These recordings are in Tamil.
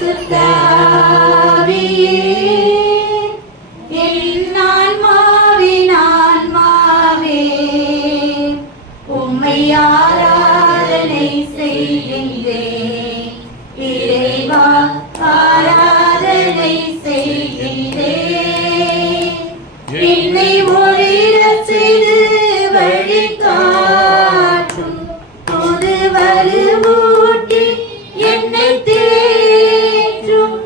பரிசுத்த ஆவியே, என் ஆன்மாவின் ஆன்மாவே, உம்மை ஆராதனை செய்கின்றேன். இறைவா ஆராதனை செய்கின்றேன். என்னை ஒளிரச் செய்து வழிகாட்டும் புது வலுவூட்டி என்னை தேற்றும்.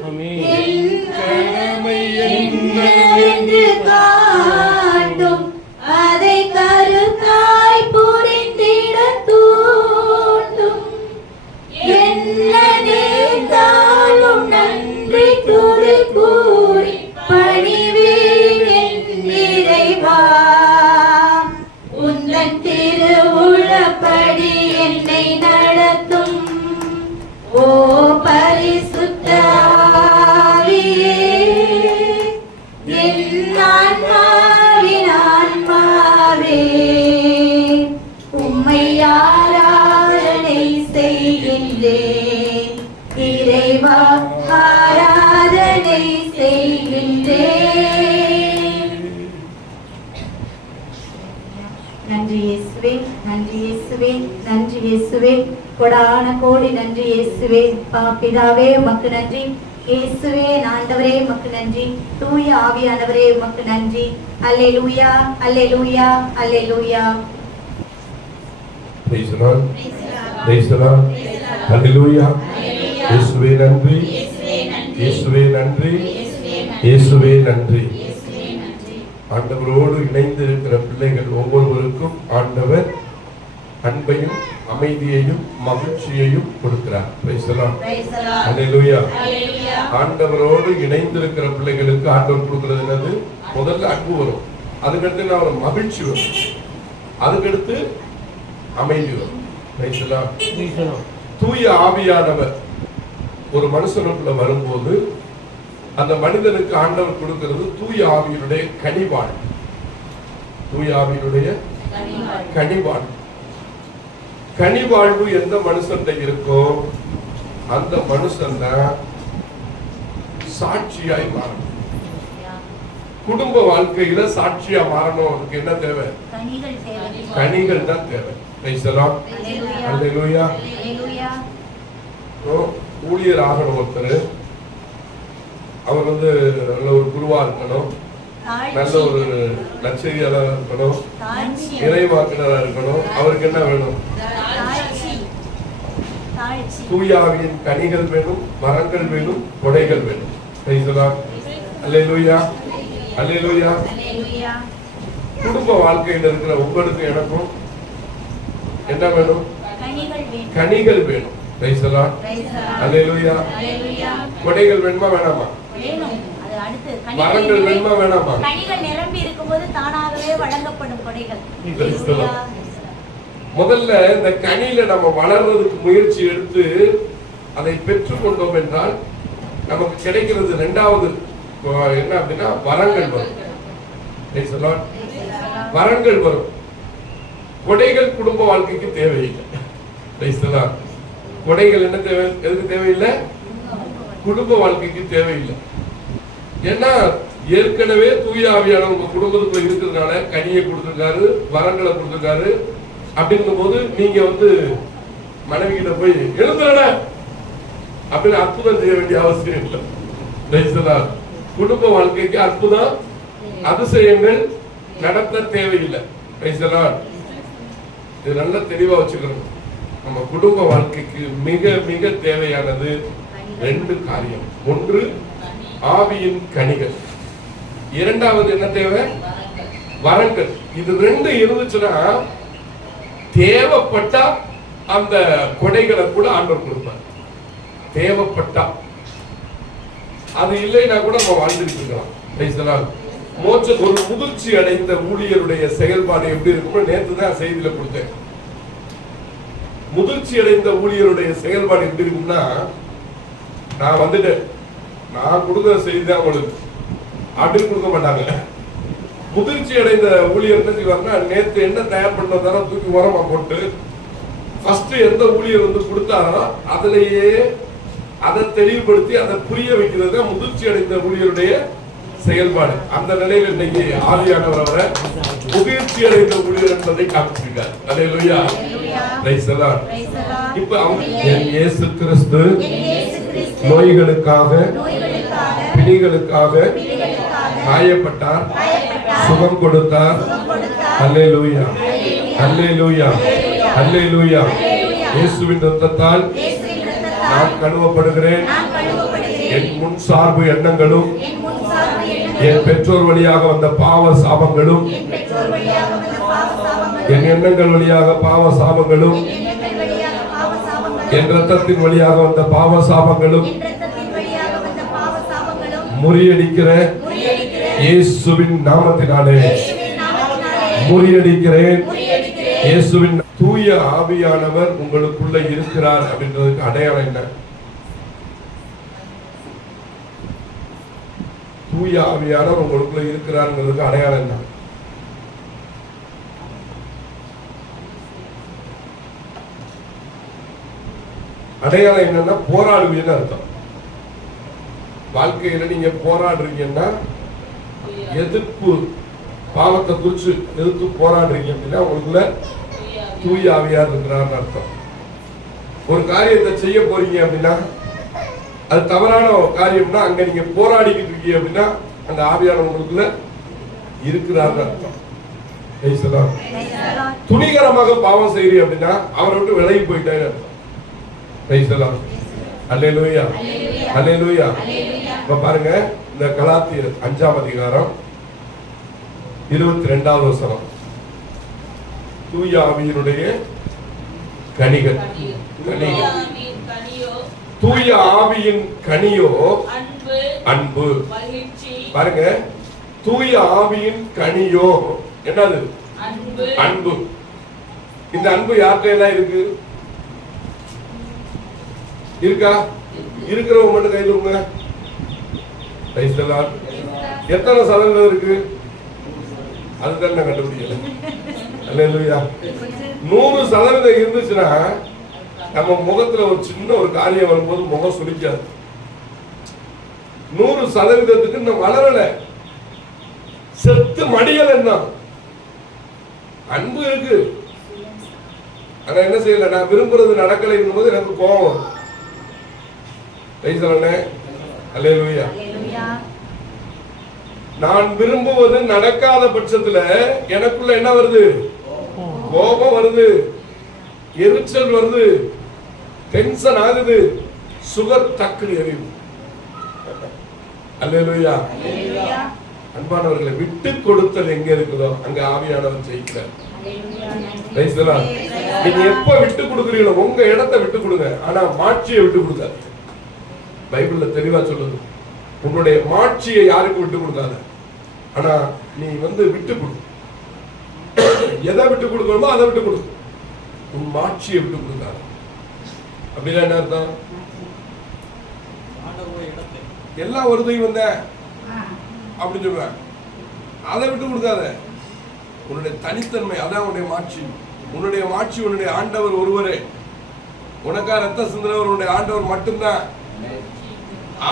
என் கடமை என்னவென்று காட்டும், அதை கருத்தாய் புரிந்திட தூண்டும். என்ன நேர்ந்தாலும் நன்றி துதி கூறி பணிவேன் என் இறைவா. உந்தன் திருவுளப்படி என்னை நடத்தும். ஓ பரிசுத்த ஆவியே, என் ஆன்மாவின் ஆன்மாவே, உம்மை ஆராதனை செய்கின்றேன். இறைவா ஆராதனை செய்கின்றேன். நன்றி இயேசுவே, நன்றி இயேசுவே, நன்றி இயேசுவே. கொடான கோடி நன்றி இயேசுவே. பிதாவே உமக்கு நன்றி. இயேசுவே ஆண்டவரே உமக்கு நன்றி. தூய ஆவியானவரே உமக்கு நன்றி. அல்லேலூயா, அல்லேலூயா, அல்லேலூயா. Praise the Lord. Praise the Lord. Hallelujah. இயேசுவே நன்றி, இயேசுவே நன்றி, இயேசுவே நன்றி. ஆண்டவரோடு இணைந்து இருக்கிற பிள்ளைகள் ஒவ்வொருவருக்கும் ஆண்டவர் அன்பையும் அமைதியையும் மகிழ்ச்சியையும் கொடுக்கிறார். Praise the Lord. Hallelujah. ஆண்டவரோடு இணைந்து இருக்கிற பிள்ளைகளுக்கு ஆண்டவர் கொடுக்கிறது என்னது? முதல்ல அன்பு வரும், அதுக்கடுத்து நான் மகிழ்ச்சி வரும், அதுக்கடுத்து அமைதி வரும். Praise the Lord. தூய ஆவியானவர் ஒரு மனுஷனுக்குள்ள வரும்போது அந்த மனிதனுக்கு ஆண்டவர் கொடுக்கிறது தூய ஆவியினுடைய கனிவாள். தூய ஆவியினுடைய கனிவாள். கனிவாழ்வு எந்த மனுஷன் இருக்கோ அந்த மனுஷன் சாட்சியாய் மாறணும். குடும்ப வாழ்க்கையில சாட்சியா மாறணும். அதுக்கு என்ன தேவை? கனிகள் தான் தேவை. ஊழியர் ஆகணும் ஒருத்தர், அவர் நல்ல ஒரு குருவா இருக்கணும், நல்ல ஒரு நற்செய்தியாளர் இருக்கணும், இறைவாக்கினரா இருக்கணும். அவருக்கு என்ன வேணும்? தூயாவின் கனிகள் வேணும், மரங்கள் வேணும், கொடைகள் வேணும். அல்லேலூயா, அல்லேலூயா. குடும்ப வாழ்க்கையில் இருக்கிற உங்களுக்கு எனக்கும் என்ன வேணும்? கனிகள் வேணும். அல்லேலூயா. கொடைகள் வேணுமா வேணாமா? மரங்கள் வேணுமா வேணாமா? கனிகள் நிரம்பி இருக்கும்போது தானாகவே வழங்கப்படும் கொடைகள். முதல்ல இந்த கனியில நம்ம வளர்றதுக்கு முயற்சி எடுத்து அதை பெற்றுக் கொண்டோம் என்றால் நமக்கு கிடைக்கிறது இரண்டாவது என்ன அப்படின்னா வரங்கள் வரும். வரங்கள் வரும். கொடைகள் குடும்ப வாழ்க்கைக்கு தேவையில்லை. கொடைகள் என்ன தேவை? எதுக்கு தேவையில்லை? குடும்ப வாழ்க்கைக்கு தேவையில்லை. ஏன்னா ஏற்கனவே தூய ஆவியானவர் உங்க குடும்பத்துக்குள்ள இருக்கிறதுனால கனியை கொடுத்திருக்காரு, வரங்களை கொடுத்திருக்காரு. அப்படிங்கும் போது நீங்க மனைவி கிட்ட போய் எழுந்துட அப்படின்னு அற்புதம் செய்ய வேண்டிய அவசியம் இல்லை. குடும்ப வாழ்க்கைக்கு அற்புதம் அதிசயங்கள் நடத்த தேவையில்லை. இது நல்ல தெளிவா வச்சுக்கணும். நம்ம குடும்ப வாழ்க்கைக்கு மிக மிக தேவையானது ரெண்டு காரியம். ஒன்று ஆவியின் கனிகள், இரண்டாவது என்ன தேவை? வரங்கள். இது ரெண்டு இருந்துச்சுன்னா தேவைப்பட்டா அந்த கொடைகளை கூட ஆண்டவர் கொடுப்பார். தேவைப்பட்டா, அது இல்லைன்னா கூட நம்ம வாழ்ந்துட்டு இருக்கலாம். ஒரு முதிர்ச்சி அடைந்த ஊழியருடைய செயல்பாடு எப்படி இருக்கும்? நேற்று தான் செய்தியில கொடுத்தேன். முதிர்ச்சி அடைந்த ஊழியருடைய செயல்பாடு எப்படி இருக்கும்னா, நான் வந்துட்டேன், நான் கொடுக்கிற செய்தி தான் உங்களுக்கு அப்படின்னு கொடுக்க மாட்டாங்க. முதிர்ச்சி அடைந்த ஊழியர் என்ன செய்வாங்கன்னா, நேற்று என்ன தயார் பண்ணதாரோ தூக்கி உரமா போட்டு ஃபர்ஸ்ட் எந்த ஊழியர் கொடுத்தாரோ அதுலயே அதை தெளிவுபடுத்தி அதை புரிய வைக்கிறது தான் முதிர்ச்சி அடைந்த ஊழியருடைய செயல்பாடு. அந்த நிலையில் இன்னைக்கு ஆவியானவர் அவரை முதிர்ச்சி அடைந்த ஊழியர் என்பதை காமிச்சிருக்கார். அல்லேலூயா, பிரைஸ் தி லார்ட். இப்ப இயேசு கிறிஸ்து நோய்களுக்காக பிணிகளுக்காக காயப்பட்டார், சுகம் கொடுத்தார். அல்லேலூயா, அல்லேலூயா, அல்லேலூயா. இயேசுவின் இரத்தத்தால் நான் கழுவப்படுகிறேன். என் முன் சார்பு எண்ணங்களும் என் பெற்றோர் வழியாக வந்த பாவ சாபங்களும் என் எண்ணங்கள் வழியாக பாவ சாபங்களும் என் இரத்தத்தின் வழியாக வந்த பாவ சாபங்களும் முறியடிக்கிற இயேசுவின் நாமத்தினாலே முறியடிக்கிறேன். இயேசுவின் தூய ஆவியானவர் உங்களுக்குள்ள இருக்கிறார் அப்படின்றதுக்கு அடையாளம் என்ன? தூய ஆவியானவர் உங்களுக்குள்ள இருக்கிறார்ங்கிறதுக்கு அடையாளம் என்ன? அடையாளம் என்னன்னா போராடுவீங்கன்னு அர்த்தம். வாழ்க்கையில நீங்க போராடுறீங்கன்னா எதிர்ப்பு, பாவத்தை குறிச்சு எதிர்த்து போராடுறீங்க அப்படின்னா உங்களுக்குள்ள தூய ஆவியார் இருக்கிறார்னு அர்த்தம். ஒரு காரியத்தை செய்ய போறீங்க அப்படின்னா அது தவறான காரியம்னா அங்க நீங்க போராடிக்கிட்டு இருக்கீங்க அப்படின்னா அந்த ஆவியானவர் உங்களுக்குள்ள இருக்கிறார்னு அர்த்தம். துணிகரமாக பாவம் செய்றீங்க அப்படின்னா அவரை விட்டு விலகி போயிட்டாரு அர்த்தம். அல்லேலூயா, அல்லேலூயா. இப்ப பாருங்க, இந்த கலாத்தியர் 5ஆம் அதிகாரம் 22வது வசனம். தூய ஆவியினுடைய கனிகள். தூய ஆவியின் கனியோ அன்பு. பாருங்க, தூய ஆவியின் கனியோ என்னது? அன்பு. இந்த அன்பு யார்கிட்ட எல்லாம் இருக்கு? இருக்கா? இருக்கிறவங்க மட்டும் கை தூக்குங்க. எத்தனை சதவீதம் இருக்கு? அதுதான் நான் கண்டுபிடிக்கல. அல்லேலூயா. 100% இருந்துச்சுன்னா நம்ம முகத்துல ஒரு சின்ன ஒரு காரியம் வரும்போது முகம் சுளிக்காது. 100%க்கு இன்னும் வளரல, செத்து மடியல. என்ன அன்பு இருக்கு, ஆனா என்ன செய்யல? நான் விரும்புறது நடக்கலை போது எனக்கு கோபம். அல்லேலூயா. நான் விரும்புவது நடக்காத பட்சத்துல எனக்குள்ள என்ன வருது? கோபம் வருது, எரிச்சல் வருது, டென்ஷன் ஆகுது, சுகர் டக்குனு எரியும். அல்லேலூயா. அன்பானவர்களை, விட்டு கொடுத்தல் எங்க இருக்குதோ அங்க ஆவியானவர் ஜெயிக்கிறார். நீங்க எப்ப விட்டு கொடுக்குறீங்களோ உங்க இடத்தை விட்டு கொடுங்க, ஆனா மாட்சியை விட்டு கொடுக்காது. பைபிள்ல தெளிவா சொல்லுது, உன்னுடைய மாட்சியை யாருக்கு விட்டு கொடுக்காத, ஆனா நீ விட்டு கொடு. எதை விட்டு கொடுக்கணுமோ அதை விட்டு கொடு, உன் மாட்சியை விட்டு கொடுக்காத. அப்படின்னா என்ன அர்த்தம்? எல்லாம் ஒரு தெய்வம் தான் அப்படின்னு சொல்றேன், அதை விட்டு கொடுக்காத. உன்னுடைய தனித்தன்மை அதான் உன்னுடைய மாட்சி. உன்னுடைய மாட்சி உன்னுடைய ஆண்டவர் ஒருவரே. உனக்கா ரத்த சிந்தவர் உன்னுடைய ஆண்டவர் மட்டும்தான்.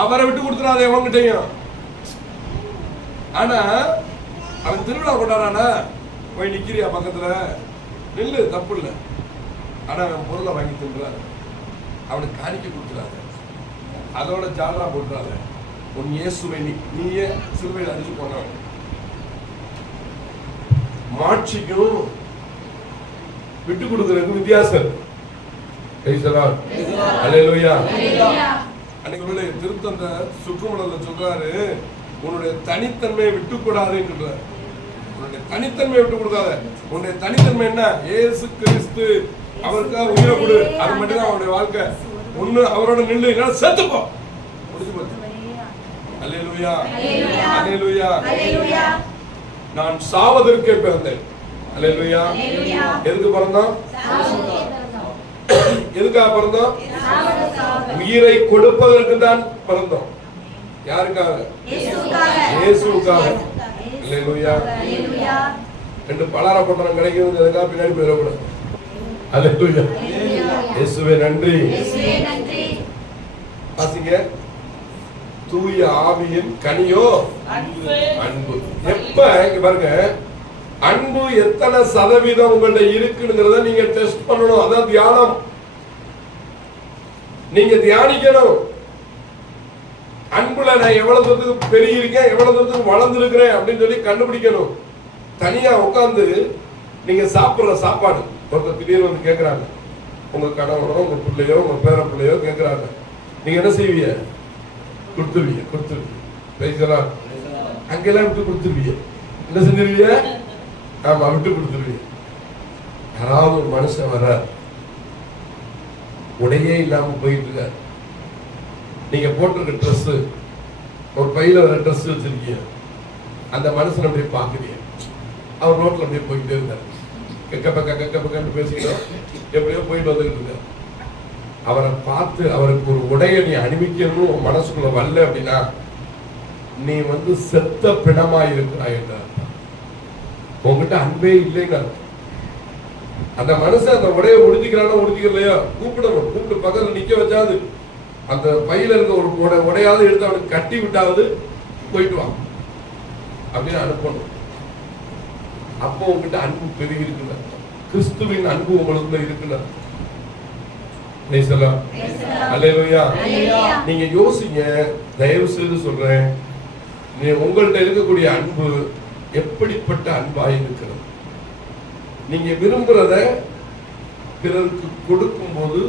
அவரை விட்டு கொடுத்துடாத எவங்கிட்டையும். ஆனா அவன் திருவிழா கொண்டாடானா போய் நிக்கிறியா பக்கத்துல நில்லு, தப்பு இல்லை. ஆனா அவன் பொருளை வாங்கி தின்றாரு, அவனுக்கு காணிக்க கொடுத்துடாத, அதோட ஜாலரா போட்டுறாத. உன் இயேசுவை நீயே சிலுவையில் அடிச்சு போன. மாட்சிக்கும் விட்டு கொடுக்கறதுக்கு வித்தியாசம். அல்லேலூயா. அன்னைக்கு திருத்தந்த சுற்றுமணல சொல்றாரு, உன்னுடைய தனித்தன்மையை விட்டு கூடாதுன்னு சொல்றாரு. உன்னுடைய தனித்தன்மையை விட்டு கொடுக்காத. உன்னுடைய தனித்தன்மை என்ன? இயேசு கிறிஸ்து, அவருக்காக உயிரை கொடு. அது மட்டும்தான் அவருடைய வாழ்க்கை. ஒண்ணு அவரோட நில்லு, இல்லைன்னா செத்துப்போ. முடிஞ்சு போச்சு. அல்லேலூயா, அல்லேலூயா. நான் சாவதற்கே பிறந்தேன். அல்லேலூயா. எதுக்கு பிறந்தோம்? எதுக்காக பிறந்தோம்? உயிரை கொடுப்பதற்கு தான் பிறந்தோம். யாருக்காக? இயேசுவுக்காக. அல்லேலூயா. ரெண்டு பலார பட்டணம் கிடைக்கிறது, அதுக்காக பின்னாடி போயிடக்கூடாது. அல்லேலூயா. இயேசுவே நன்றி. வாசிங்க. தூய ஆவியின் கனியோ அன்பு. எப்ப இங்க பாருங்க, அன்பு எத்தனை சதவீதம் உங்கள்ட்ட இருக்குங்கிறத நீங்க டெஸ்ட் பண்ணணும். அதான் தியானம். நீங்க தியானிக்கணும். அன்புல நான் எவ்வளவு தூரத்துக்கு பெரிய இருக்கேன், எவ்வளவு தூரத்துக்கு வளர்ந்துருக்கிறேன் அப்படின்னு சொல்லி கண்டுபிடிக்கணும். தனியா உட்கார்ந்து நீங்க சாப்பிடுற சாப்பாடு ஒருத்தர் திடீர்னு வந்து கேட்கிறாங்க, உங்க கணவனோ உங்க பிள்ளையோ உங்க பேர பிள்ளையோ கேட்கிறாங்க, நீங்க என்ன செய்வீங்க? கொடுத்துருவீங்க. பேசலாம். அங்கெல்லாம் விட்டு கொடுத்துருவீங்க. என்ன செஞ்சிருவீங்க? ஆமா, விட்டு கொடுத்துருவீங்க. யாராவது ஒரு மனுஷன் வர உடையே இல்லாம போயிட்டு இருக்காரு, நீங்க போட்டிருக்க ட்ரெஸ், ஒரு பையில ஒரு ட்ரெஸ் வச்சிருக்கீங்க, அந்த மனுஷன் அப்படியே பாக்குறீங்க, அவர் ரோட்ல அப்படியே போயிட்டே இருக்காரு, கெக்க பேசிக்கிறோம், எப்படியோ போயிட்டு வந்துகிட்டு இருக்காரு. அவரை பார்த்து அவருக்கு ஒரு உடைய நீ அணிவிக்கணும் மனசுக்குள்ள வரல அப்படின்னா நீ வந்து செத்த பிணமா இருக்கிறாய் என்றார். உங்ககிட்ட அன்பே இல்லைங்க. அந்த மனுஷன் அந்த உடைய உடுத்திக்கிறானோ உடுத்திக்கலையோ கூப்பிடணும். கூப்பிட்டு பக்கத்துல நிக்க வச்சாது அந்த பையில இருக்க ஒரு உடையாவது எடுத்து அவனுக்கு கட்டி விட்டாவது போயிட்டு வா அப்படின்னு அனுப்பணும். அப்போ உங்ககிட்ட அன்பு பெருகி இருக்குல்ல, கிறிஸ்துவின் அன்பு உங்களுக்குள்ள இருக்குல்ல. அல்லேலூயா. நீங்க யோசிங்க, தயவு செய்து சொல்றேன், உங்கள்ட்ட இருக்கக்கூடிய அன்பு எப்படிப்பட்ட அன்பாய் இருக்கிறது. நீங்க விரும்புறத பிறருக்கு கொடுக்கும் போது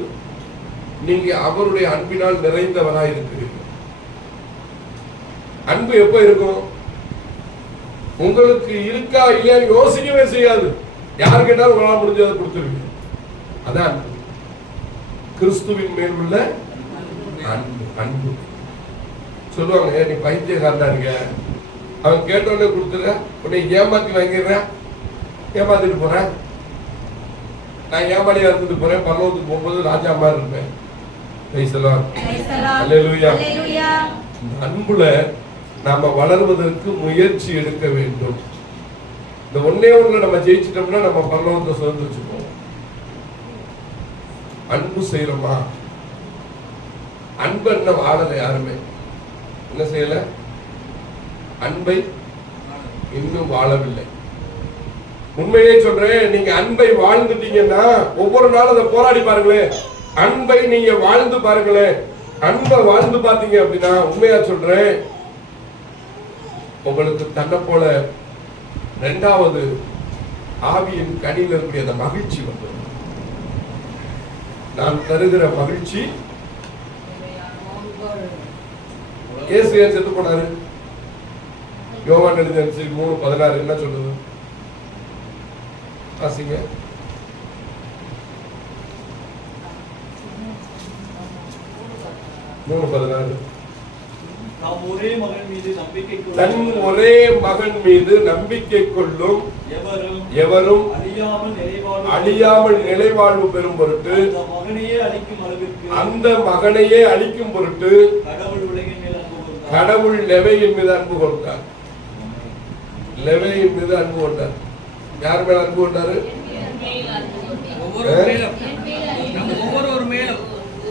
நீங்க அவருடைய அன்பினால் நிறைந்தவராய் இருக்கிறீர்கள். அன்பு எப்ப இருக்கும்? உங்களுக்கு இருக்கா இல்லையான்னு யோசிக்கவே செய்யாது. யாரு கேட்டாலும் உங்களால் முடிஞ்சதை கொடுத்துருவீங்க. அதான் அன்பு. கிறிஸ்துவின் மேல் உள்ள அன்பு. அன்பு சொல்லுவாங்க, நீ பைத்தியக்காரனா இருக்க, அவன் கேட்டோடனே கொடுத்துற, உன்னை ஏமாத்தி வாங்கிடுற, ஏமாத்திட்டு போறேன், நான் ஏமாளியா இருந்துட்டு போறேன், பரலோகத்துக்கு போகும்போது ராஜா மாதிரி இருப்பேன். அன்புல நாம வளர்வதற்கு முயற்சி எடுக்க வேண்டும். இந்த ஒன்னே ஒண்ணு நம்ம ஜெயிச்சிட்டோம்னா நம்ம பரலோகத்தை சுதந்திரிச்சுப்போம். அன்பு செய்யறோமா? அன்பு என்ன வாழல, யாருமே என்ன செய்யல, அன்பை இன்னும் வாழவில்லை. உண்மையே சொல்றேன், நீங்க அன்பை வாழ்ந்துட்டீங்கன்னா ஒவ்வொரு நாளும் அதை போராடி பாருங்களேன். அன்பை நீங்க வாழ்ந்து பாருங்களேன். அன்பை வாழ்ந்து பார்த்தீங்க அப்படின்னா உண்மையா சொல்றேன், உங்களுக்கு தன்னை போல இரண்டாவது ஆவியின் கனியில் இருக்கக்கூடிய அந்த மகிழ்ச்சி வந்து, நான் தருகிற மகிழ்ச்சி. இயேசு ஏன் செத்து போனாரு? யோவான் எழுதிய 3:16 என்ன சொல்லுது? வாசிங்க. 3:16. தன் ஒரே மகன் மீது நம்பிக்கை கொள்ளும் எவரும் அழியாமல் நிலைவாழ்வு பெறும் பொருட்டு, அந்த மகனையே அளிக்கும் பொருட்டு கடவுள் லெவையின் மீது அன்பு கொண்டார். லெவையின் மீது அன்பு கொண்டார். யார் மேல அன்பு கொண்டாரு?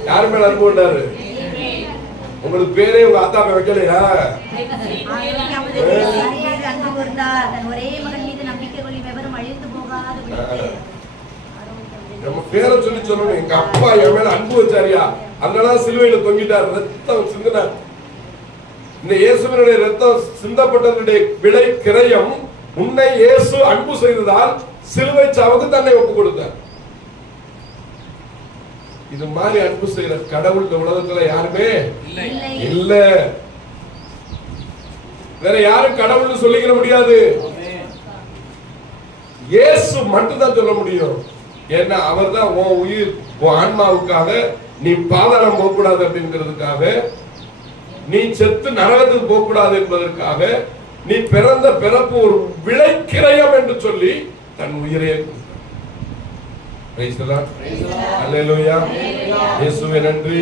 யார் மேல அன்பு கொண்டாரு? உங்களுக்கு பேரே உங்க ஆத்தா வைக்கலையா? நம்ம பேரை சொல்லி சொல்லணும். எங்க அப்பா என் மேல அன்பு வச்சாரியா, அதனால சிலுவையில தொங்கிட்டார், ரத்தம் சிந்தினார். இந்த இயேசுவினுடைய ரத்தம் சிந்தப்பட்டதனுடைய விலை கிரயம், உன்னை இயேசு அன்பு செய்ததால் சிலுவை சாவுக்கு தன்னை ஒப்பு கொடுத்தார். இது மாதிரி அன்பு செய்யற கடவுள் இந்த உலகத்துல யாருமே இல்ல. வேற யாரும் கடவுள்னு சொல்லிக்கிற முடியாது. இயேசு மட்டும் தான் சொல்ல முடியும். ஏன்னா அவர் தான் உன் உயிர், உன் ஆன்மாவுக்காக நீ பாதாளம் போக கூடாது அப்படிங்கிறதுக்காக, நீ செத்து நரகத்துக்கு போக கூடாது என்பதற்காக, நீ பிறந்த பிறப்பு ஒரு விலை கிரயம் என்று சொல்லி தன் உயிரை நன்றி.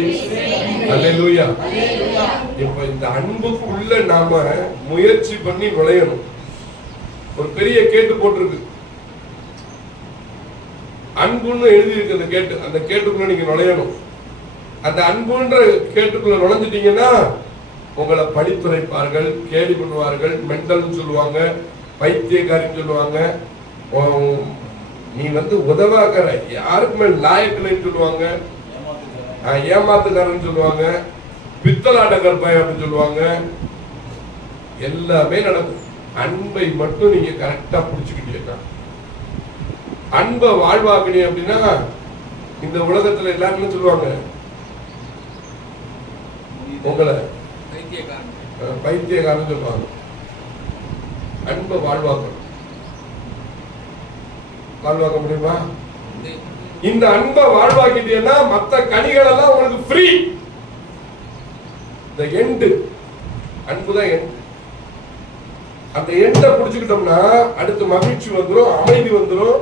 இப்ப இந்த அன்புக்குள்ள நாம முயற்சி பண்ணி நுழையணும். ஒரு பெரிய கேட்டு போட்டிருக்கு, அன்புன்னு எழுதி இருக்கு. அந்த கேட்டுக்குள்ள நீங்க நுழையணும். அந்த அன்புன்ற கேட்டுக்குள்ள நுழைஞ்சிட்டீங்கன்னா உங்களை பழித்துரைப்பார்கள், கேலி பண்ணுவார்கள், மெண்டல் சொல்லுவாங்க, பைத்தியக்காரின்னு சொல்லுவாங்க, நீ உதவாக்கற யாருக்குமே லாயக்கலைன்னு சொல்லுவாங்க, ஏமாத்துக்காரன்னு சொல்லுவாங்க, பித்தலாட்டக்கார பையன் அப்படின்னு சொல்லுவாங்க. எல்லாமே நடக்கும். அன்பை மட்டும் நீங்க கரெக்டா புடிச்சுக்கிட்டீங்கன்னா, அன்பை வாழ்வாக்கணி அப்படின்னா இந்த உலகத்துல எல்லாருமே சொல்லுவாங்க உங்களை பைத்தியக்காரன் சொல்லுவாங்க. அன்பை வாழ்வாக்கணும். வாழ்வாக்க முடியுமா? இந்த அன்பை வாழ்வாக்கிட்டீங்கன்னா மற்ற கனிகள் எல்லாம் உங்களுக்கு ஃப்ரீ. இந்த எண்டு அன்புதான் எண்டு. அந்த எண்டை புடிச்சுக்கிட்டோம்னா அடுத்து மகிழ்ச்சி வந்துடும், அமைதி வந்துடும்.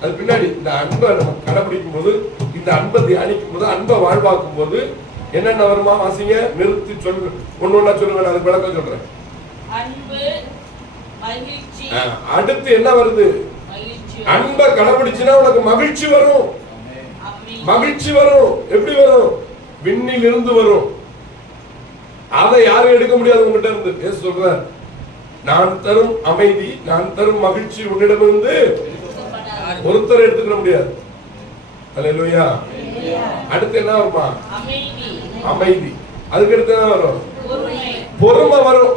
அது பின்னாடி இந்த அன்பை நம்ம கடைபிடிக்கும் போது, இந்த அன்பை தியானிக்கும் போது, அன்பை வாழ்வாக்கும் போது என்னென்ன வருமா? வாசிங்க, நிறுத்தி சொல்லு, ஒண்ணு சொல்லுங்க, நான் அதுக்கு விளக்கம் சொல்றேன். அடுத்து என்ன வருது? அன்பை கடைபிடிச்சுன்னா உனக்கு மகிழ்ச்சி வரும். மகிழ்ச்சி வரும். எப்படி வரும்? விண்ணில் இருந்து வரும். அதை யாரும் எடுக்க முடியாது உங்ககிட்ட இருந்து. ஏசு சொல்றார், நான் தரும் அமைதி, நான் தரும் மகிழ்ச்சி உன்னிடமிருந்து ஒருத்தர் எடுத்துக்க முடியாது. அல்லேலூயா. அடுத்து என்ன வருமா? அமைதி. அதுக்கு அடுத்து என்ன வரும்? பொறுமை வரும்.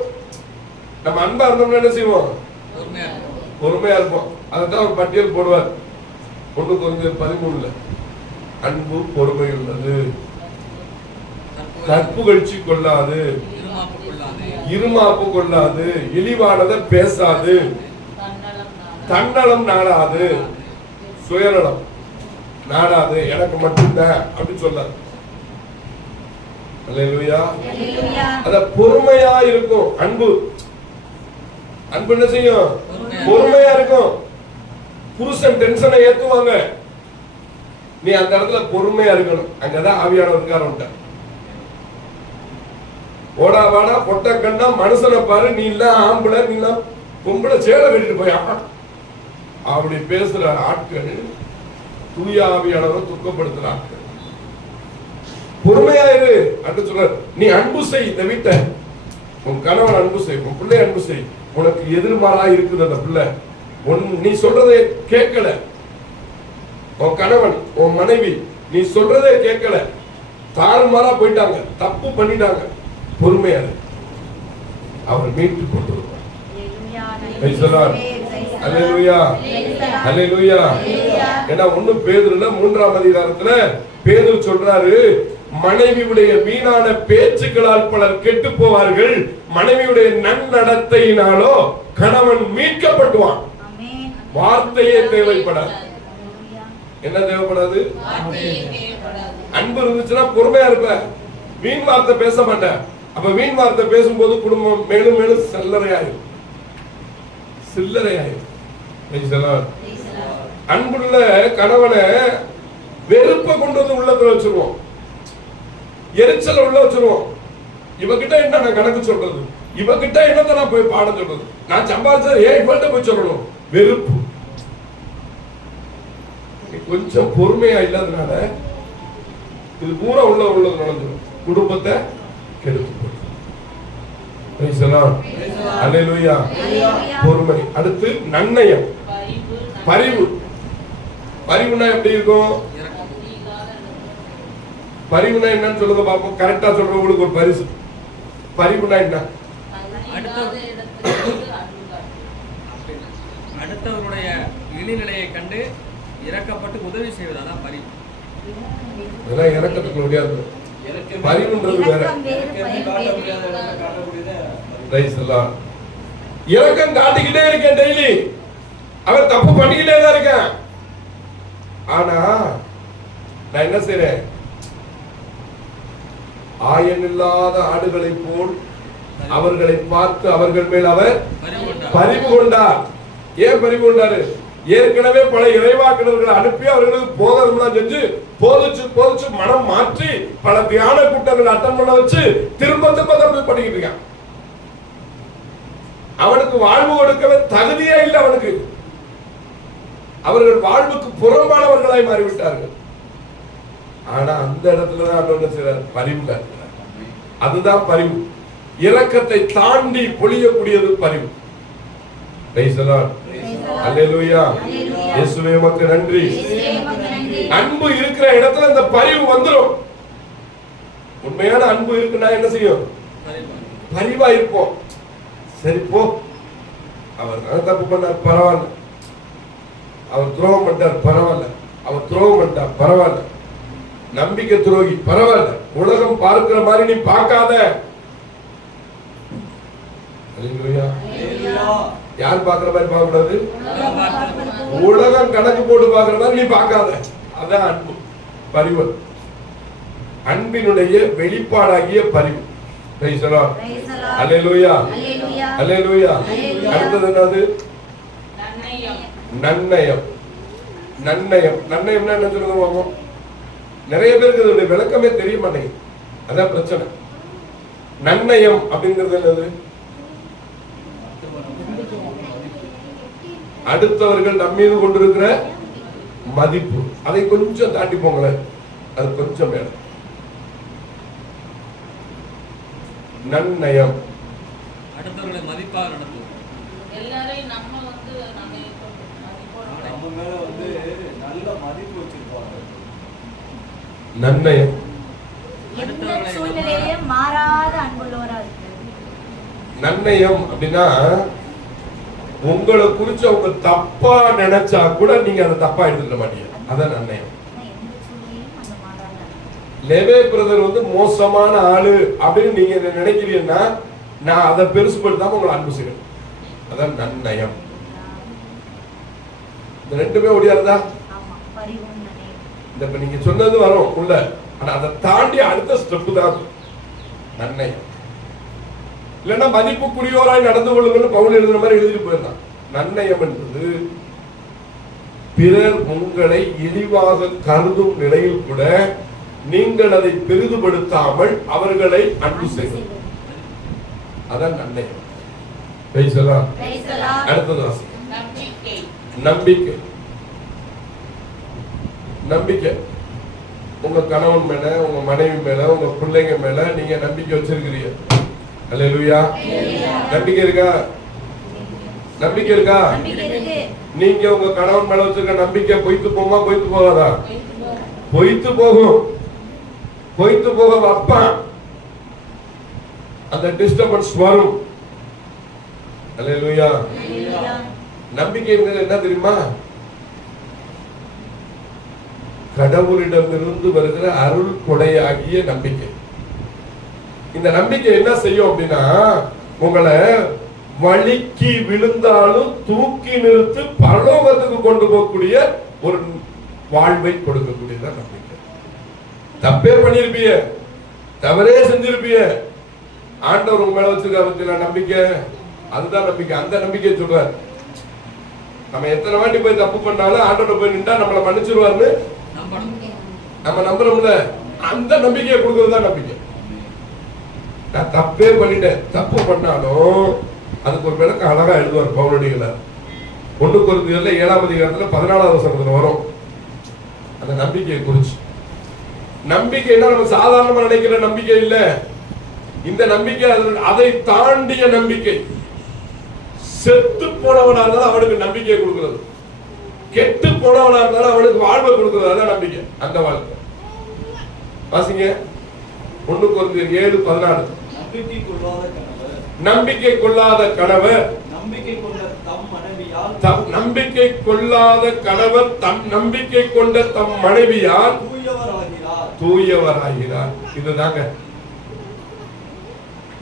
நம்ம அன்பா இருந்தோம்னா என்ன செய்வோம்? பொறுமையா இருப்போம். அதுதான் ஒரு பட்டியல் போடுவார் 1:13. அன்பு பொறுமை உள்ளது, கற்புகழ்ச்சி கொள்ளாது, இருமாப்பு கொள்ளாது, இழிவானதை பேசாது, தன்னலம் நாடாது, சுயநலம் நாடாது, எனக்கு மட்டும்தான் அப்படி சொல்லாது. அல்லேலூயா. அத பொறுமையா இருக்கும். அன்பு அன்பு என்ன செய்யும்? பொறுமையா இருக்கும். புருஷன் டென்ஷனை ஏத்துவாங்க, நீ அந்த இடத்துல பொறுமையா இருக்கணும். அங்கதான் ஆவியானவர் இருக்காரு. ஓடா வாடா பொட்ட கண்ணா மனுஷனை பாரு, நீ இல்ல ஆம்பளை, நீ இல்ல பொம்பளை, சேலை கட்டிட்டு போய் அப்படி பேசுற ஆட்கள் தூய ஆவியானவரை துக்கப்படுத்துற ஆட்கள். பொறுமையாயிரு அப்படின்னு சொல்ற. நீ அன்பு செய். இந்த வீட்டை உன் கணவன் அன்பு செய், உன் பிள்ளை அன்பு செய். உனக்கு எதிர்மாறா இருக்குது அந்த பிள்ளை, நீ சொல்றதை கேட்கல. உன் கணவன் உன் மனைவி நீ சொல்றதே கேட்கல, தாறுமாறா போயிட்டாங்க, தப்பு பண்ணிட்டாங்க. பொறுமையாரு, அவர் மீட்டு கொண்டு வருவார். ஏன்னா 1 பேதுருல 3ஆம் அதிகாரத்துல பேதுரு சொல்றாரு, மனைவியுடைய வீணான பேச்சுக்களால் பலர் கெட்டு போவார்கள், மனைவியுடைய நன்னடத்தையினாலோ கணவன் மீட்கப்படுவான். வார்த்தையே தேவைப்படாது. என்ன தேவைப்படாது? அன்பு இருந்துச்சுன்னா பொறுமையா இருப்ப, வீண் வார்த்தை பேச மாட்டேன். அப்ப வீண் வார்த்தை பேசும்போது குடும்பம் மேலும் மேலும் சில்லறையாயிரும். அன்புள்ள கணவனை வெறுப்ப கொண்டு வந்து உள்ளத்துல வச்சிருவோம், எரிச்சல உள்ள வச்சிருவோம். இவகிட்ட என்ன நான் கணக்கு சொல்றது, இவகிட்ட என்னத்தை நான் போய் பாடம் சொல்றது, நான் சம்பாதிச்சது ஏன் இவள்கிட்ட போய் சொல்லணும்? வெறுப்பு. கொஞ்சம் பொறுமையா இல்லாதனால இது பூரா உள்ளது நடந்துடும், குடும்பத்தை கெடுத்து போடும். பொறுமை. அடுத்து நன்னயம், பரிவு. பரிவுனா எப்படி இருக்கும்? பரிவுனா என்னன்னு சொல்லுங்க பாப்போம். கரெக்டா சொல்றவங்களுக்கு ஒரு பரிசு. பரிவுனா என்ன? அடுத்தவருடைய இழிநிலையை கண்டு இறக்கப்பட்டு உதவி செய்வதாதான் பரிவு. இதெல்லாம் இறக்கத்துக்கு முடியாது. பரிவுன்றது வேற. இறக்கம் காட்டிக்கிட்டே இருக்கேன் டெய்லி, அவன் தப்பு பண்ணிக்கிட்டே தான் இருக்கேன். ஆனா நான் என்ன செய்றேன்? ஆயன் இல்லாத ஆடுகளை போல் அவர்களை பார்த்து அவர்கள் மேல் அவர் பரிவு கொண்டார். ஏன் பரிவு கொண்டாரு? ஏற்கனவே பல இறைவாக்கினர்களை அனுப்பி அவர்களுக்கு போதகம்லாம் செஞ்சு போதிச்சு மனம் மாற்றி பல தியான கூட்டங்களை அட்டன் பண்ண வச்சு திரும்ப தப்பு பண்ணிக்கிட்டு இருக்கான். அவனுக்கு வாழ்வு கொடுக்கவே தகுதியே இல்லை. அவனுக்கு அவர்கள் வாழ்வுக்கு புறம்பானவர்களாய் மாறிவிட்டார்கள். ஆனா அந்த இடத்துலதான் ஆண்டவர் செய்றார், பரிவுல இருக்கிறார். அதுதான் பரிவு. இரக்கத்தை தாண்டி பொழியக்கூடியது பரிவு. Praise the Lord. அல்லேலூயா. இயேசுவே உமக்கு நன்றி. அன்பு இருக்கிற இடத்துல இந்த பரிவு வந்துரும். உண்மையான அன்பு இருக்குன்னா என்ன செய்யும்? பரிவா இருப்போம். சரி போ, அவர் தப்பு பண்ணார் பரவாயில்ல, அவர் துரோகம் பண்ணார் பரவாயில்ல, அவர் துரோகம் பண்ணார் பரவாயில்ல, நம்பிக்கை துரோகி பரவாயில்ல, உலகம் பார்க்கிற மாதிரி நீ பார்க்காத. யார் பார்க்கிற மாதிரி பார்க்க கூடாது? உலகம் கணக்கு போட்டு பார்க்கிற மாதிரி நீ பார்க்காத. அதான் அன்பு, பரிவு. அன்பினுடைய வெளிப்பாடாகிய பரிவு. Praise the Lord. அல்லேலூயா. அல்லேலூயா. அடுத்தது என்னது? நன்னயம். நன்னயம். நன்னயம்னா என்ன சொல்லுங்க? நிறைய பேருக்கு இதோட விளக்கமே தெரிய மாட்டேங்குது. அதான் பிரச்சனை. நன்னயம் அப்படிங்கிறது என்னது? அடுத்தவர்கள் நம்ம மீது கொண்டிருக்கிற மதிப்பு. அதை கொஞ்சம் தாண்டி போங்களேன், அது கொஞ்சம் மேல. நன்னயம். அடுத்தவர்களை மதிப்பாக நடத்தும். எல்லாரையும் நம்ம வந்து நம்ம மேல வந்து நல்ல மதிப்பு வச்சிருப்பாங்க. நன்னயம். எந்த சூழ்நிலையிலும் மாறாத அன்புள்ளவரா இருக்கிறது. நன்னயம் அப்படின்னா உங்களை குறிச்சு அவங்க தப்பா நினைச்சா கூட நீங்க அதை தப்பா எடுத்துக்க மாட்டீங்க. அதான் நன்னயம். லேவே பிரதர் வந்து மோசமான ஆளு அப்படின்னு நீங்க நினைக்கிறீங்கன்னா நான் அதை பெருசுபடுத்தாம உங்களை அன்பு செய்யணும். அதான் நன்னயம். இந்த ரெண்டுமே ஒடியாருதா? இந்த இப்ப நீங்க சொன்னது வரும் உள்ள, ஆனா அதை தாண்டி அடுத்த ஸ்டெப் தான் நன்னயம். இல்லைன்னா மதிப்புக்குரியோராய் நடந்து கொள்ளுங்கள் பவுல் எழுதுற மாதிரி எழுதிட்டு போயிருந்தான். நன்னயம் என்பது பிறர் உங்களை இழிவாக கருதும் நிலையில் கூட நீங்கள் அதை பெரிதுபடுத்தாமல் அவர்களை அன்பு செய்யும். அதான் நன்னயம். அடுத்தது நம்பிக்கை. நம்பிக்கை. நம்பிக்கை. உங்க கணவன் மேல, உங்க மனைவி மேல, உங்க பிள்ளைங்க மேல நீங்க நம்பிக்கை வச்சிருக்கிறீங்க. அல்லேலூயா. நம்பிக்கை இருக்கா? நம்பிக்கை இருக்கா? நீங்க உங்க கணவன் மேல வச்சிருக்க நம்பிக்கை பொய்த்து போமா? பொய்த்து போகாதா? பொய்த்து போகும். பொய்த்து போக வைப்பான். அந்த டிஸ்டர்பன்ஸ் வரும். அல்லேலூயா. நம்பிக்கைங்கிறது என்ன தெரியுமா? கடவுளிடமிருந்து வருகிற அருள் கொடையாகிய நம்பிக்கை. இந்த நம்பிக்கை என்ன செய்யும் அப்படின்னா உங்களை வலிக்கு விழுந்தாலும் தூக்கி நிறுத்து பரலோகத்துக்கு கொண்டு போகக்கூடிய ஒரு வாழ்வை கொடுக்கக்கூடியதான் நம்பிக்கை. தப்பே பண்ணிருப்பீங்க, தவறே செஞ்சிருப்பீங்க, ஆண்டவர் உங்க மேல வச்சிருக்க நம்பிக்கை, அதுதான் நம்பிக்கை. அந்த நம்பிக்கை சொல்றாரு. நம்ம எத்தனை வாட்டி போய் தப்பு பண்ணாலும் ஆண்டவர் போய் நின்றா நம்மளை மன்னிச்சிருவாருன்னு நம்ம நம்புறோம்ல, அந்த நம்பிக்கையை கொடுக்கறது தான் நம்பிக்கை. நான் தப்பே பண்ணிட்டேன், தப்பு பண்ணாலும் அதுக்கு ஒரு விளக்கம் அழகா எழுதுவார் பவுலடிகள. 1 கொரிந்தியர்ல 7ஆம் அதிகாரத்துல 14வது வசனத்துல வரும் அந்த நம்பிக்கையை குறிச்சு. நம்பிக்கைன்னா நம்ம சாதாரணமா நினைக்கிற நம்பிக்கை இல்ல. இந்த நம்பிக்கை அதை தாண்டிய நம்பிக்கை. செத்து போனவனா இருந்தாலும் அவனுக்கு நம்பிக்கையை கொடுக்கிறது, கெட்டு போனவனா இருந்தாலும் அவனுக்கு வாழ்வை கொடுக்கிறது. அதான் நம்பிக்கை. அந்த வாழ்க்கை வாசிங்க 1 கொரிந்தியர் 7:14. நம்பிக்கை கொள்ளாத கணவர் நம்பிக்கை கொண்ட தம் மனைவியால் நம்பிக்கை கொள்ளாத கணவர் தம் நம்பிக்கை கொண்ட தம் மனைவியால் தூயவராகிறார். இதுதாங்க.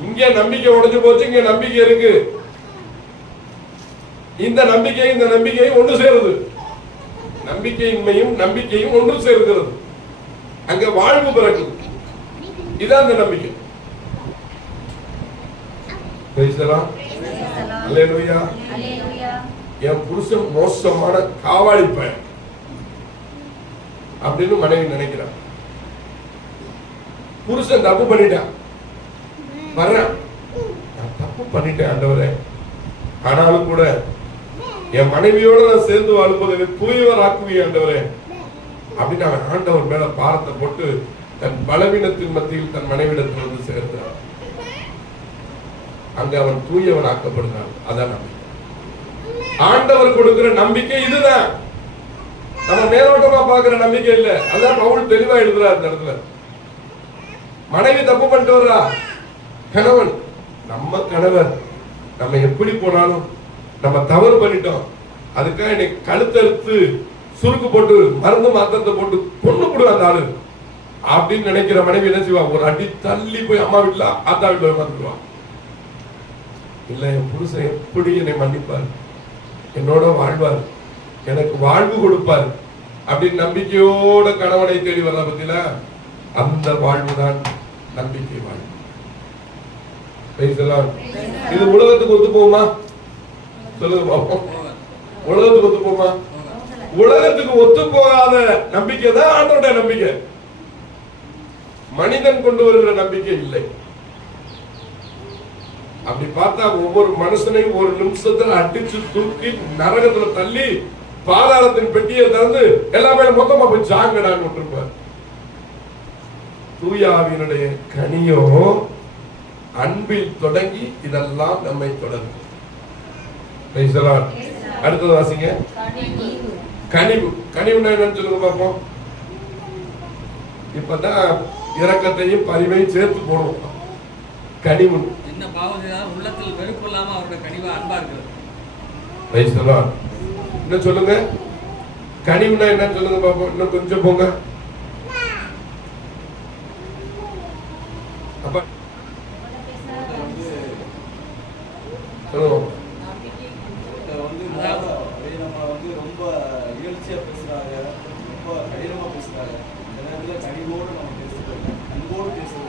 இங்க நம்பிக்கை உடைஞ்சு போச்சு, இங்க நம்பிக்கை இருக்கு. இந்த நம்பிக்கையை ஒன்று சேருது. நம்பிக்கையின்மையும் நம்பிக்கையும் ஒன்று சேர்க்கிறது. அங்க வாழ்வு பிறக்குது. இதான் அந்த நம்பிக்கை. என் புருஷன் மோசமான காவாளி பையன் அப்படின்னு மனைவி நினைக்கிறான். புருஷன் தப்பு பண்ணிட்டான், வர்றேன், நான் தப்பு பண்ணிட்டேன் ஆண்டவரே, ஆனாலும் கூட என் மனைவியோட நான் சேர்ந்து வாழ்வதை தூயவர் ஆக்குவீங்க ஆண்டவரே அப்படின்னு அவன் ஆண்டவர் மேல பாரத்தை போட்டு தன் பலவீனத்தின் மத்தியில் தன் மனைவிடத்தில் வந்து சேர்ந்தான். அங்க அவன் தூயவன் ஆக்கப்படுகிறான். அதான் நம்பிக்கை. ஆண்டவர் கொடுக்கிற நம்பிக்கை இதுதான். நம்ம மேலோட்டமா பாக்குற நம்பிக்கை இல்ல. அதான் பவுல் தெளிவா எழுதுறாரு இந்த இடத்துல. மனைவி தப்பு பண்ணிட்டு வர்றா, கணவன் நம்ம கணவர் நம்ம எப்படி போனாலும் நம்ம தவறு பண்ணிட்டோம், அதுக்காக என்னை கழுத்தறுத்து சுருக்கு போட்டு மருந்து மாத்திரத்தை போட்டு கொண்டு போடுவா அந்த ஆளு அப்படின்னு நினைக்கிற மனைவி என்ன செய்வா? ஒரு அடி தள்ளி போய் அம்மா வீட்டுல ஆத்தா வீட்டுல வந்துடுவா. இல்ல, என் புருஷன் எப்படி என்னை மன்னிப்பார், என்னோட வாழ்வார், எனக்கு வாழ்வு கொடுப்பார் அப்படின்னு நம்பிக்கையோட கணவனை தேடி வர்ற பத்தில அந்த வாழ்வுதான் நம்பிக்கை வாழ்வு. இது உலகத்துக்கு ஒத்து போகுமா? சொல்லுங்க பாப்போம். உலகத்துக்கு ஒத்து போகுமா? உலகத்துக்கு ஒத்து போகாத நம்பிக்கை தான் ஆண்டவருடைய நம்பிக்கை. மனிதன் கொண்டு வருகிற நம்பிக்கை இல்லை. அப்படி பார்த்தா ஒவ்வொரு மனுஷனையும் ஒரு நிமிஷத்துல அடிச்சு தூக்கி நரகத்துல தள்ளி பாதாளத்தின் பெட்டியை திறந்து எல்லாமே மொத்தமா போய் ஜாங்கடான்னு விட்டுருப்பார். தூய ஆவியினுடைய கனியோ அன்பில் தொடங்கி இதெல்லாம் நம்மை தொடரும். அடுத்தது வாசிங்க. கனிவு. கனிவுன்னா என்னன்னு சொல்லுங்க பாப்போம். இப்பதான் இரக்கத்தையும் பரிவையும் சேர்த்து போடுவோம். கனிவு என்ன பாவம் செய்தாலும் உள்ளத்தில் வெறுப்பு இல்லாம அவருடைய கனிவா அன்பா இருக்கிறது. என்ன சொல்லுங்க? கனிவுனா என்ன சொல்லுங்க பாப்போம். இன்னும் கொஞ்சம் போங்க. அப்ப சொல்லுவோம். ரொம்ப இகழ்ச்சியா பேசுறாங்க, ரொம்ப கடினமா பேசுறாங்க. இந்த நேரத்துல கனிவோடு நம்ம பேசுறோம், அன்போடு பேசுறது.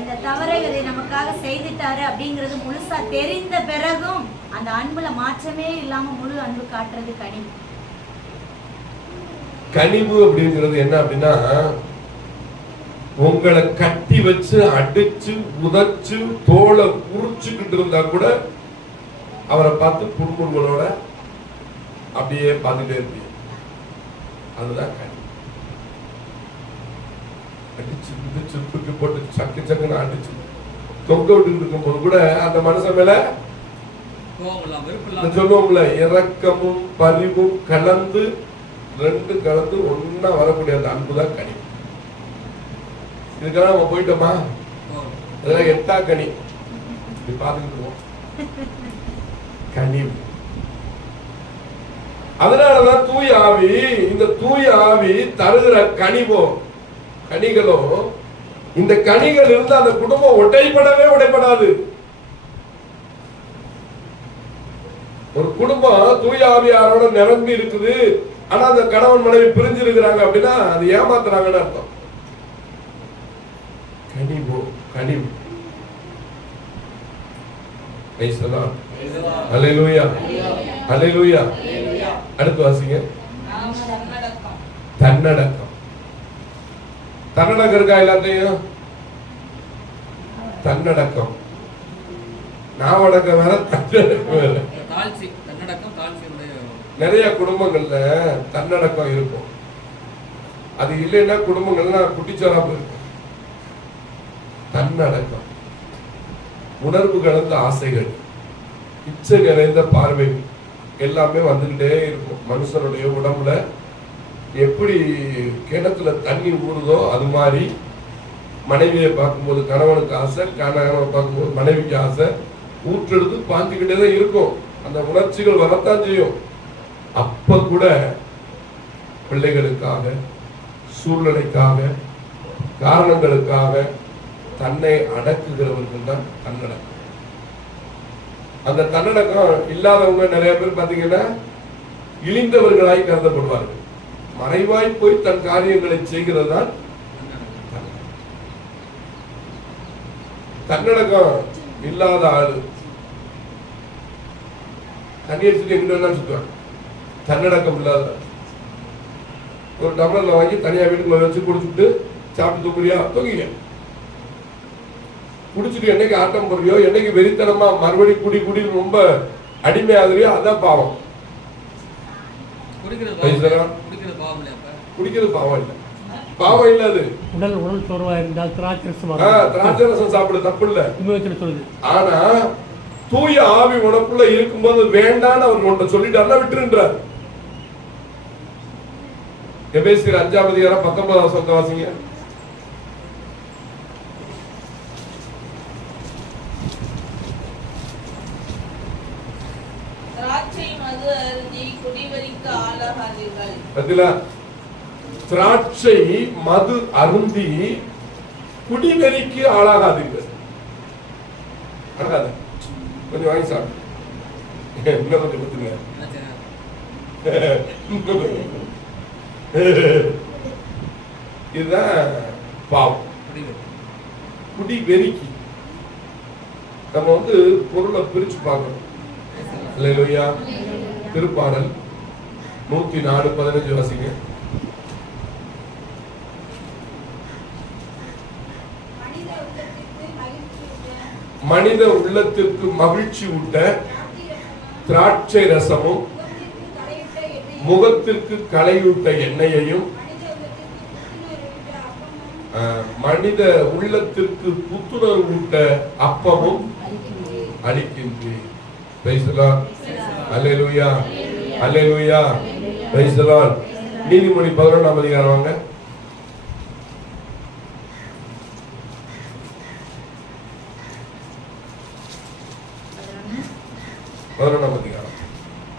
இந்த தவறை நமக்காக செய்துட்டாரு அப்படிங்கிறது முழுசா தெரிந்த பிறகும் அந்த அன்புல மாற்றமே இல்லாம முழு அன்பு காட்டுறது கனிவு. கனிவு அப்படிங்கிறது என்ன அப்படின்னா, உங்களை கட்டி வச்சு அடிச்சு உதச்சு தோலை உரிச்சுக்கிட்டு இருந்தா கூட அவரை பார்த்து புன்முறுவலோட அப்படியே பார்த்துட்டே இருப்பீங்க. அதுதான் கனிவு. அடிச்சு மிதிச்சு தூக்கி போட்டு சக்கு சக்குன்னு அடிச்சு தொங்க விட்டுக்கிட்டு இருக்கும் போது கூட அந்த மனுஷன் மேல சொல்லுவோம்ல, இரக்கமும் பரிவும் கலந்து ரெண்டு கலந்து ஒன்னா வரக்கூடிய அந்த அன்புதான் கனி. இதுக்கெல்லாம் நம்ம போயிட்டோமா? அதெல்லாம் எட்டா கனி. இப்படி பார்த்துக்கிட்டு கனி. அதனாலதான் தூய ஆவி, இந்த தூய ஆவி தருகிற கனிவோ கனிகளோ, இந்த கனிகள் இருந்து அந்த குடும்பம் உடைப்படவே உடைப்படாது. ஒரு குடும்பம் தூய ஆவியாரோட நிரம்பி இருக்குது, ஆனா அந்த கணவன் மனைவி பிரிஞ்சு இருக்கிறாங்க அப்படின்னா அது ஏமாத்துறாங்கன்னு அர்த்தம். கனிவு கனிவு. அல்லேலூயா அல்லேலூயா. அடுத்து வாசிங்க. தன்னடக்கம். தன்னடக்கம் இருக்கா எல்லாத்தையும்? தன்னடக்கம். நாவடக்கம் வேற, தன்னடக்கம் வேற. நிறைய குடும்பங்கள்ல தன்னடக்கம் இருக்கும். அது இல்லைன்னா குடும்பங்கள்லாம் குட்டிச்சோரா போயிருக்கும். தன்னடக்கம், உணர்வு கலந்த ஆசைகள், இச்சை நிறைந்த பார்வை எல்லாமே வந்துகிட்டே இருக்கும். மனுஷனுடைய உடம்புல எப்படி கிணத்துல தண்ணி ஊறுதோ அது மாதிரி மனைவியை பார்க்கும்போது கணவனுக்கு ஆசை, கணவனை பார்க்கும்போது மனைவிக்கு ஆசை, ஊற்றெடுத்து பாஞ்சுக்கிட்டே தான் இருக்கும். அந்த உணர்ச்சிகள் வரத்தான் செய்யும். அப்ப கூட பிள்ளைகளுக்காக, சூழ்நிலைக்காக, காரணங்களுக்காக தன்னை அடக்குகிறவர்கள் தான் தன்னடக்கம். அந்த தன்னடக்கம் இல்லாதவங்க நிறைய பேர் பாத்தீங்கன்னா இழிந்தவர்களாய் கருதப்படுவார்கள். மறைவாய் போய் தன் காரியங்களை செய்கிறது தான் தன்னடக்கம். இல்லாத ஆளு தண்ணீர் சுற்றி எங்கிட்ட சுற்றுவாங்க. தன்னடக்கம் இல்லாத ஒரு டம்ளர்ல வாங்கி தனியா வீட்டுக்குள்ள வச்சு குடிச்சுட்டு சாப்பிட்டு தூக்குறியா, தூங்கிக்க. குடிச்சுட்டு என்னைக்கு ஆட்டம் போடுறியோ, என்னைக்கு வெறித்தனமா மறுபடி குடி குடி ரொம்ப அடிமை ஆகுறியோ, அதான் பாவம். குடிக்கிறது பாவம் இல்லை, பாவம் இல்ல. அது உடல் சோர்வா இருந்தால் திராட்சை ரசம் சாப்பிட தப்பு இல்ல சொல்லுது. ஆனா தூய ஆவி உனக்குள்ள இருக்கும்போது வேண்டான்னு அவர் உன்னை சொல்லிட்டாருன்னா விட்டுருன்றார். எபேசியர் 5ஆம் அதிகாரம் 19ஆம் வசனத்தை வாசிங்க. திராட்சை மது அருந்தி குடிவெறிக்கு ஆளாகாதீர்கள். கொஞ்சம் வாங்கி சாப்பிட்டு இன்னும் கொஞ்சம் கொடுத்துங்க. இதுதான் பாவம். குடிவெறிக்கு நம்ம வந்து பொருளை பிரிச்சு பார்க்கணும். அல்லேலூயா. திருப்பாடல் 104:15 வாசிங்க. மனித உள்ளத்திற்கு மகிழ்ச்சி ஊட்ட திராட்சை ரசமும் முகத்திற்கு களையூட்ட எண்ணெயையும் மனித உள்ளத்திற்கு புத்துணர்வு ஊட்ட அப்பமும் அளிக்கின்றேன். Praise the Lord. அல்லேலூயா, அல்லேலூயா, பிரைஸ் தி லார்ட். நீதிமொழி 11ஆம் அதிகாரம் வாங்க. 11ஆம் அதிகாரம்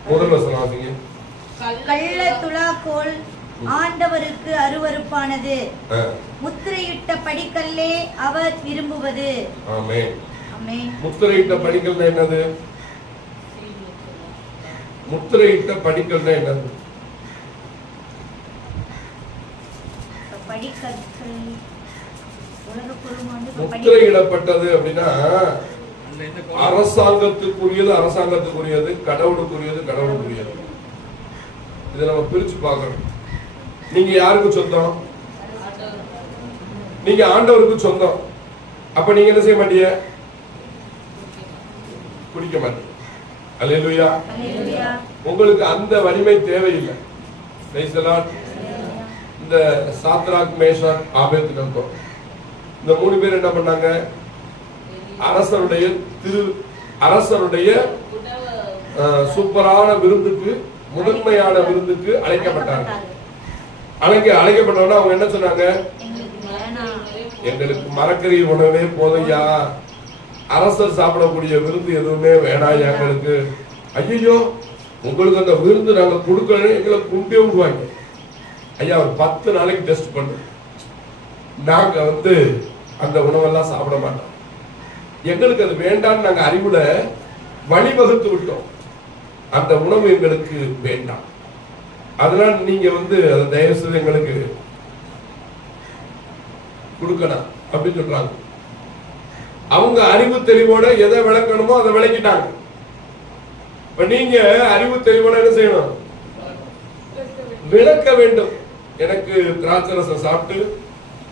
முதல் வசனம் வாசிங்க. கள்ள துலாக்கோல் ஆண்டவருக்கு அருவருப்பானது, முத்திரையிட்ட படிக்கல்லே அவர் விரும்புவது. ஆமென், ஆமென். முத்திரையிட்ட படிக்கல்னா என்னது? முத்திரையிட்ட படிக்கல்னா என்னது? முத்திரையிடப்பட்டது அப்படின்னா அரசாங்கத்துக்குரியது அரசாங்கத்துக்குரியது, கடவுளுக்குரியது கடவுளுக்குரியது. இதை நம்ம பிரிச்சு பார்க்கணும். நீங்க யாருக்கு சொந்தம்? நீங்க ஆண்டவருக்கு சொந்தம். அப்ப நீங்க என்ன செய்ய மாட்டீங்க? குடிக்க மாட்டீங்க. அல்லேலூயா. உங்களுக்கு அந்த வலிமை தேவையில்லை. Price the Lord. இந்த சாத்ராக், மேஷாக், ஆபேத்நேகோ இந்த 3 பேர் என்ன பண்ணாங்க? அரசருடைய சூப்பரான விருந்துக்கு, முதன்மையான விருந்துக்கு அழைக்கப்பட்டாங்க. அழைக்கப்பட்டவன அவங்க என்ன சொன்னாங்க? எங்களுக்கு மரக்கறி உணவே போதையா, அரசர் சாப்பிடக்கூடிய விருந்து எதுவுமே வேணாம் எங்களுக்கு. ஐயோ, உங்களுக்கு அந்த விருந்து நாங்க கொடுக்கணும், எங்களை குண்டே விடுவாங்க. ஐயா, ஒரு 10 நாளைக்கு டெஸ்ட் பண்ணு, நாங்க வந்து அந்த உணவெல்லாம் சாப்பிட மாட்டோம், எங்களுக்கு அது வேண்டாம், நாங்க அறிவுல வழிவகுத்து விட்டோம், அந்த உணவு எங்களுக்கு வேண்டாம், அதனால நீங்க வந்து அதை தயவு செய்து எங்களுக்கு கொடுக்கணும் அப்படின்னு சொல்றாங்க. அவங்க அறிவு தெளிவோட எதை விளக்கணுமோ அதை விளக்கிட்டாங்க. இப்ப நீங்க அறிவு தெளிவோட என்ன செய்யணும்? விளக்க வேண்டும். எனக்கு திராட்சை ரசம் சாப்பிட்டு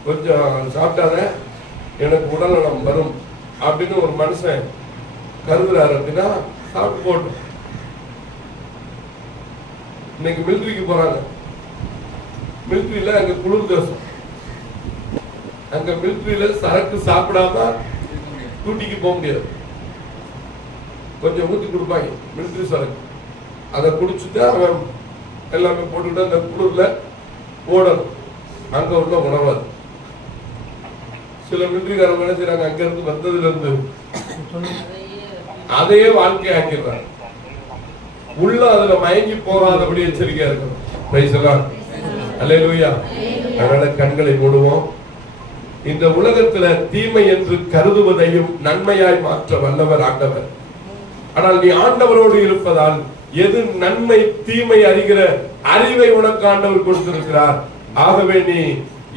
கொஞ்சம் சாப்பிட்டாத எனக்கு உடல் நலம் வரும் அப்படின்னு ஒரு மனுஷன் கருதுறாரு அப்படின்னா சாப்பிட்டு போட்டோம். இன்னைக்கு மிலிட்டரிக்கு போறாங்க. மிலிட்டரியில அங்க குளிர் தேசம், அங்க மிலிட்டரியில சரக்கு சாப்பிடாம டூட்டிக்கு போக முடியாது. கொஞ்சம் ஊத்தி கொடுப்பாங்க மிலிட்டரி சரக்கு, அதை குடிச்சுட்டு அவன் எல்லாமே போட்டுக்கிட்டு அந்த குளிர்ல ஓடணும். அங்க உள்ள உணவாது. சில மிலிட்டரிக்காரங்க என்ன செய்யறாங்க, அங்க இருந்து வந்ததுல இருந்து அதையே வாழ்க்கையை ஆக்கிடுறாங்க. உள்ள அதுல மயங்கி போகாதபடி எச்சரிக்கையா இருக்கணும். Praise the Lord. அல்லேலூயா. அதனால கண்களை மூடுவோம். இந்த உலகத்துல தீமை என்று கருதுவதையும் நன்மையாய் மாற்ற வல்லவர் ஆண்டவர். ஆனால் நீ ஆண்டவரோடு இருப்பதால் எது நன்மை தீமை அறிகிற அறிவை உனக்கு ஆண்டவர் கொடுத்திருக்கிறார். ஆகவே நீ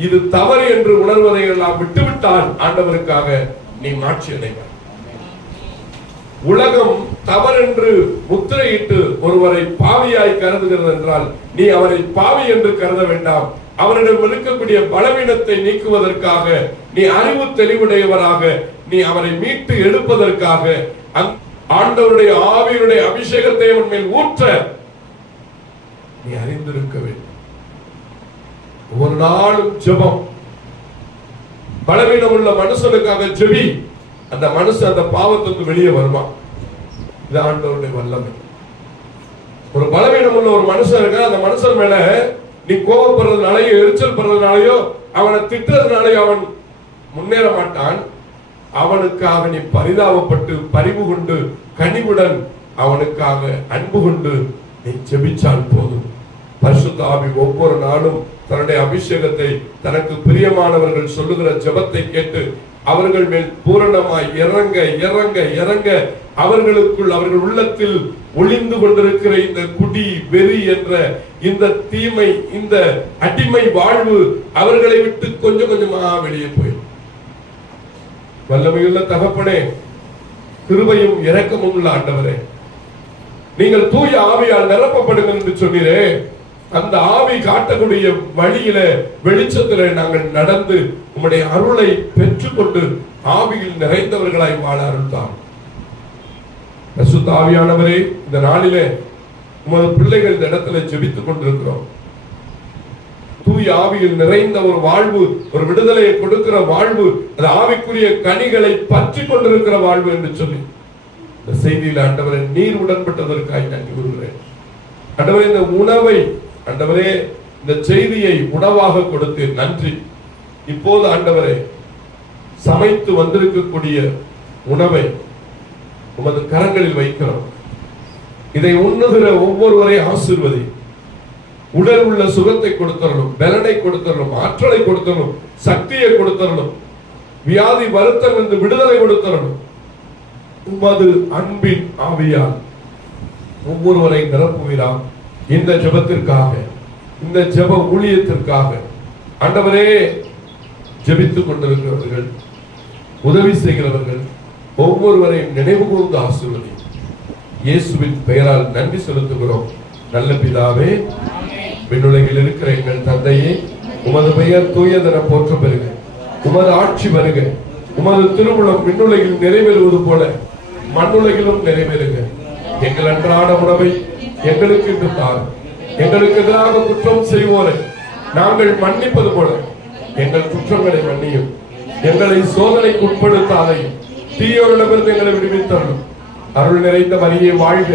இது தவறு என்று உணர்வதை எல்லாம் விட்டுவிட்டால் ஆண்டவருக்காக நீ மாற்றி அடைவாய். உலகம் தவறென்று முத்திரையிட்டு ஒருவரை பாவியாய் கருதுகிறது என்றால் நீ அவரை பாவி என்று கருத வேண்டாம். அவரிடம் இருக்கக்கூடிய பலவீனத்தை நீக்குவதற்காக, நீ அறிவு தெளிவுடையவராக, நீ அவரை மீட்டு எடுப்பதற்காக ஆண்டவருடைய ஆவியுடைய அபிஷேகத்தை அவன் மேல் ஊற்ற நீ அறிந்திருக்க வேண்டும். ஒவ்வொரு நாளும் ஜெபம். பலவீனம் உள்ள மனுஷனுக்காக ஜெபி. அந்த மனுஷன் அந்த பாவத்துக்கு வெளியே வருவான். இது ஆண்டவருடைய வல்லமை. ஒரு பலவீனம் உள்ள ஒரு மனுஷன் இருக்க, அந்த மனுஷன் மேல நீ கோபப்படுறதுனாலயோ எரிச்சல் படுறதுனாலயோ அவனை திட்டுறதுனாலயோ அவன் முன்னேற மாட்டான். அவனுக்காக நீ பரிதாபப்பட்டு பரிவு கொண்டு கனிவுடன் அவனுக்காக அன்பு கொண்டு நீ ஜெபிச்சால் போதும். பரிசுத்த ஆவி ஒவ்வொரு நாளும் தன்னுடைய அபிஷேகத்தை தனக்கு பிரியமானவர்கள் சொல்லுகிற ஜெபத்தை கேட்டு அவர்கள் மேல் பூரணமாய் இறங்க இறங்க இறங்க அவர்களுக்குள் அவர்கள் உள்ளத்தில் ஒளிந்து கொண்டிருக்கிற இந்த குடி வெறி என்ற இந்த தீமை, இந்த அடிமை வாழ்வு அவர்களை விட்டு கொஞ்சம் கொஞ்சமா வெளியே போயிடும். வல்லமையுள்ள தகப்பனே, கிருபையும் இரக்கமும் உள்ள ஆண்டவரே, நீங்கள் தூய ஆவியால் நிரப்பப்படுங்கள் என்று சொன்னீரே. அந்த ஆவி காட்டக்கூடிய வழியில வெளிச்சத்திலே நாங்கள் நடந்து உம்முடைய அருளை பெற்றுக்கொண்டு ஆவியில் நிறைந்தவர்களாய் வாழ அருள்தார். பரிசுத்த ஆவியானவரே, இந்த நாளிலே உமது பிள்ளைகள் இந்த இடத்துல ஜெபித்துக் கொண்டிருக்கிறோம். தூய ஆவியில் நிறைந்த ஒரு வாழ்வு, ஒரு விடுதலையை கொடுக்கிற வாழ்வு, அது ஆவிக்குரிய கனிகளை பற்றி கொண்டிருக்கிற வாழ்வு என்று சொல்லி இந்த செய்தியில் ஆண்டவரே நீர் உடன்பட்டதற்காக நன்றி கூறுகிறேன். ஆண்டவரே, இந்த உணவை ஆண்டவரே இந்த செய்தியை உணவாக கொடுத்து நன்றி. இப்போது ஆண்டவரே சமைத்து வந்திருக்கக்கூடிய உணவை உமது கரங்களில் வைக்கிறோம். இதை உண்ணுகிற ஒவ்வொருவரை ஆசீர்வதி. உடல் உள்ள சுகத்தை கொடுத்தரணும், பலனை கொடுத்தரணும், ஆற்றலை கொடுத்தரணும், சக்தியை கொடுத்தரணும், வியாதி வருத்தம் என்று விடுதலை கொடுத்தரணும். உமது அன்பின் ஆவியால் ஒவ்வொருவரை நிரப்புகிறார். இந்த ஜெபத்திற்காக, இந்த ஜெப ஊழியத்திற்காக ஆண்டவரே ஜெபித்துக் கொண்டிருக்கிறவர்கள், உதவி செய்கிறவர்கள் ஒவ்வொருவரையும் நினைவு கூர்ந்து ஆசீர்வதி. இயேசுவின் பெயரால் நன்றி செலுத்துகிறோம் நல்ல பிதாவே. விண்ணுலகில் இருக்கிற எங்கள் தந்தையே, உமது பெயர் தூயதென போற்ற பெறுக. உமது ஆட்சி வருக. உமது திருவுளம் விண்ணுலகில் நிறைவேறுவது போல மண்ணுலகிலும் நிறைவேறுக. எங்கள் அன்றாட உணவை எங்களுக்கு இன்று தாரும். எங்களுக்கு எதிராக குற்றம் செய்வோரை நாங்கள் மன்னிப்பது போல எங்கள் குற்றங்களை மன்னியும். எங்களை சோதனைக்கு உட்படுத்தாதையும் தீயோரிடமிருந்து எங்களை விடுவித்தரணும். அருள் நிறைந்த மரியே வாழ்க.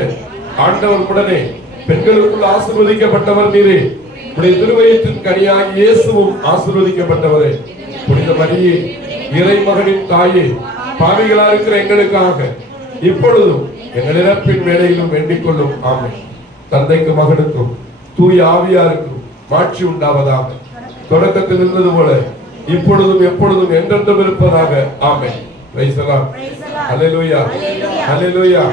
ஆண்டவர் உடனே பெண்களுக்குள் ஆசீர்வதிக்கப்பட்டவர் நீரே. உடைய திருவயிற்றின் கனியாய் இயேசுவும் ஆசீர்வதிக்கப்பட்டவரே. புனித மரியே, இறைமகனின் தாயே, பாவிகளா இருக்கிற எங்களுக்காக இப்பொழுதும் எங்கள் இறப்பின் வேளையிலும் வேண்டிக் கொள்ளும். ஆமென். தந்தைக்கு மகனுக்கும் தூய ஆவியாருக்கும் மாட்சி உண்டாவதாக. தொடக்கத்தில் இருந்தது போல இப்பொழுதும் எப்பொழுதும் என்றென்றும் இருப்பதாக. ஆமென். Praise the Lord. அல்லேலூயா, அல்லேலூயா.